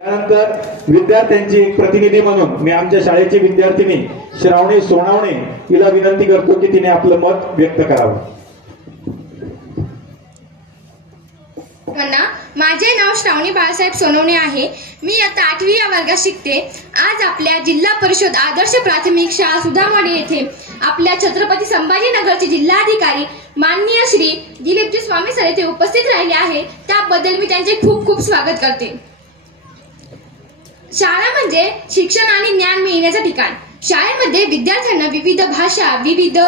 त्यानंतर विद्यार्थ्यांची एक प्रतिनिधी म्हणून मी आमच्या शाळेची विद्यार्थिनी श्रावणी सोनावणे हिला विनंती करतो की तिने आपलं मत व्यक्त करावं. त्यांना माझे नाव श्रावणी बाळासाहेब सोनवणे आहे. मी आता आठवी या वर्गात शिकते. आज आपल्या जिल्हा परिषद आदर्श प्राथमिक शाळा सुधामाडे येथे आपल्या छत्रपती संभाजीनगरचे जिल्हाधिकारी माननीय श्री दिलीपजी स्वामी सर येथे उपस्थित राहिले आहे. त्याबद्दल मी त्यांचे खूप खूप स्वागत करते. शाळा म्हणजे शिक्षण आणि ज्ञान मिळण्याचं ठिकाण. शाळेमध्ये विद्यार्थ्यांना विविध भाषा विविध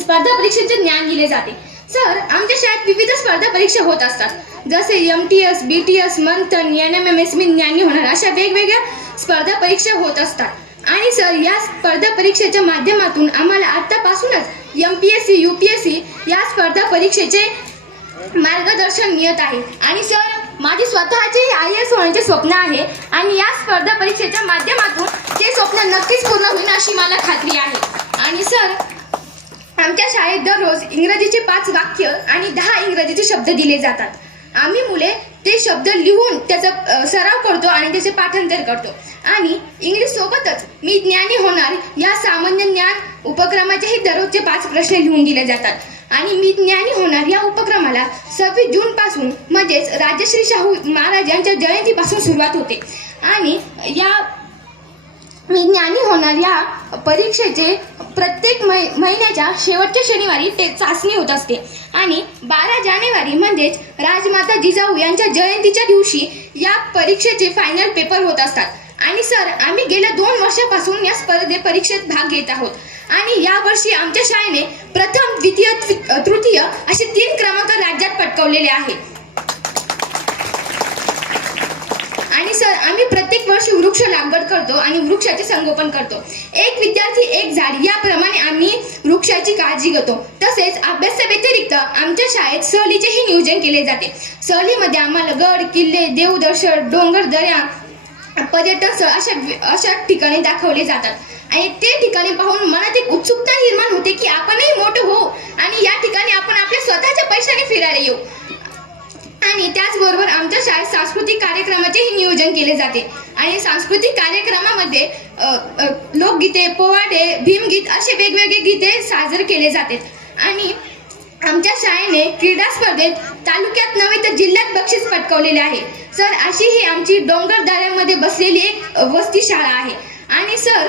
स्पर्धा परीक्षेचे ज्ञान दिले जाते. सर आमच्या शाळेत विविध स्पर्धा परीक्षा होत असतात. जसे M T S B T S Manthan N M M S मी ज्ञानी होणार अशा वेगवेगळ्या स्पर्धा परीक्षा होत असतात. आणि सर या स्पर्धा परीक्षेच्या माध्यमातून आम्हाला आतापासूनच M P S C U P S C या स्पर्धा परीक्षेचे मार्गदर्शन मिळत आहे. आणि सर माझे स्वतःचे आय एस होण्याचे स्वप्न आहे आणि या स्पर्धा परीक्षेच्या माध्यमातून ते स्वप्न नक्कीच पूर्ण होईल अशी मला खात्री आहे. आणि सर आमच्या शाळेत दररोज इंग्रजीचे पाच वाक्य आणि दहा इंग्रजीचे शब्द दिले जातात. आम्ही मुले ते शब्द लिहून त्याचा सराव करतो आणि त्याचे पाठांतर करतो. आणि इंग्लिश सोबतच मी ज्ञानी होणार या सामान्य ज्ञान उपक्रमाचेही दररोजचे पाच प्रश्न लिहून दिले जातात. आणि मी ज्ञानी होणार या उपक्रमाला सव्वीस जून पासून म्हणजेच राजश्री शाहू महाराज यांच्या जयंतीपासून सुरुवात होते. आणि या मी ज्ञानी होणार या परीक्षेचे प्रत्येक मै महिन्याच्या शेवटच्या शनिवारी ते चाचणी होत असते. आणि बारा जानेवारी म्हणजेच राजमाता जिजाऊ यांच्या जयंतीच्या दिवशी या परीक्षेचे फायनल पेपर होत असतात. आणि सर आम्ही गेल्या दोन वर्षापासून या स्पर्धे परीक्षेत भाग घेत आहोत. आणि यावर्षी आमच्या शाळेने प्रथम द्वितीय तृतीय असे तीन क्रमांक राज्यात पटकवलेले आहे आणि सर आम्ही प्रत्येक वर्षी वृक्ष लागवड करतो आणि वृक्षाचे संगोपन करतो. एक विद्यार्थी एक झाड याप्रमाणे आम्ही वृक्षाची काळजी घेतो. तसेच अभ्यासाव्यतिरिक्त आमच्या शाळेत सहलीचेही नियोजन केले जाते. सहलीमध्ये आम्हाला गड किल्ले देवदर्शन डोंगर दऱ्या पर्यटन स्थळ अशा अशा ठिकाणी दाखवले जातात. आणि ते ठिकाणी पाहून मनात एक उत्सुकता निर्माण होते की आपणही मोठं होऊ आणि या ठिकाणी आपण आपल्या स्वतःच्या पैशाने फिरायला येऊ. आणि त्याचबरोबर आमच्या शाळेत सांस्कृतिक कार्यक्रमाचेही नियोजन केले जाते. आणि सांस्कृतिक कार्यक्रमामध्ये लोकगीते पोवाडे भीमगीत असे वेगवेगळे गीते साजरे केले जातात आणि आमच्या शाळेने क्रीडा स्पर्धेत तालुक्यात नव्हे तर जिल्ह्यात बक्षीस पटकवलेले आहे. सर अशी ही आमची डोंगर दऱ्यामध्ये बसलेली एक वस्ती शाळा आहे. आणि सर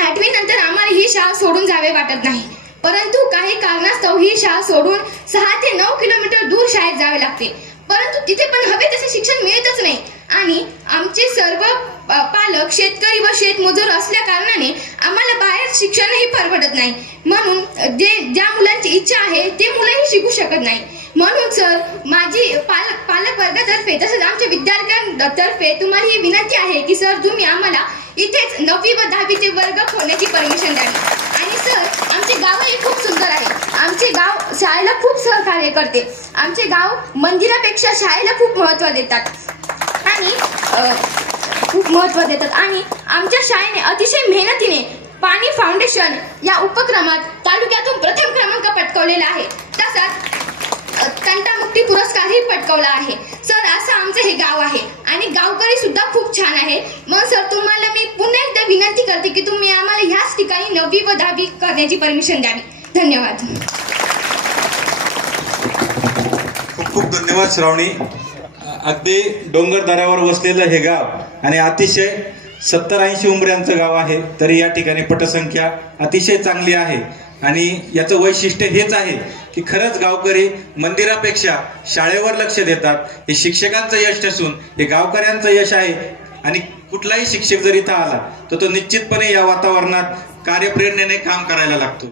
आठवी नंतर आम्हाला ही शाळा सोडून जावे वाटत नाही. परंतु काही कारणास्तव ही शाळा सोडून सहा ते नऊ किलोमीटर दूर शाळेत जावे लागते. परंतु तिथे पण हवे तसे शिक्षण मिळतच नाही. आणि आमचे सर्व पालक शेतकरी व शेतमजूर असल्या कारणाने आम्हाला बाहेर शिक्षणही परवडत नाही. म्हणून जे ज्या मुलांची इच्छा आहे ते मुलंही शिकू शकत नाही. म्हणून सर माझी पालक पालक वर्गातर्फे तसेच आमच्या विद्यार्थ्यांतर्फे तुम्हाला ही विनंती आहे की सर तुम्ही आम्हाला इथेच नववी व दहावीचे वर्ग खोलण्याची परमिशन द्यावी आणि सर आमचे गावही खूप सुंदर आहे. आमचे गाव शाळेला खूप सहकार्य करते. आमचे गाव मंदिरापेक्षा शाळेला खूप महत्त्व देतात. आणि खूप महत्त्व देतात. आणि आमच्या शाळेने अतिशय मेहनतीने पाणी फाउंडेशन या उपक्रमात तालुक्यातून प्रथम क्रमांक पटकवलेला आहे. तसाच तंटामुक्ती कंटामुक्ती पुरस्कारही पटकवला आहे. सर असं आमचं हे गाव आहे. आणि गावकरी सुद्धा खूप छान आहे. मग सर तुम्हाला मी पुन्हा एकदा विनंती करते की तुम्ही आम्हाला ह्याच ठिकाणी नववी व दहावी करण्याची परमिशन द्यावी धन्यवाद. खूप खूप धन्यवाद श्रावणी. अगदी डोंगरदऱ्यावर वसलेलं हे गाव आणि अतिशय सत्तर ऐंशी उंबऱ्यांचं गाव आहे तरी या ठिकाणी पटसंख्या अतिशय चांगली आहे. आणि याचं वैशिष्ट्य हेच आहे की खरंच गावकरी मंदिरापेक्षा शाळेवर लक्ष देतात. हे शिक्षकांचं यश नसून हे गावकऱ्यांचं यश आहे. आणि कुठलाही शिक्षक जर इथं आला तर तो निश्चितपणे या वातावरणात कार्यप्रेरणेने काम करायला लागतो.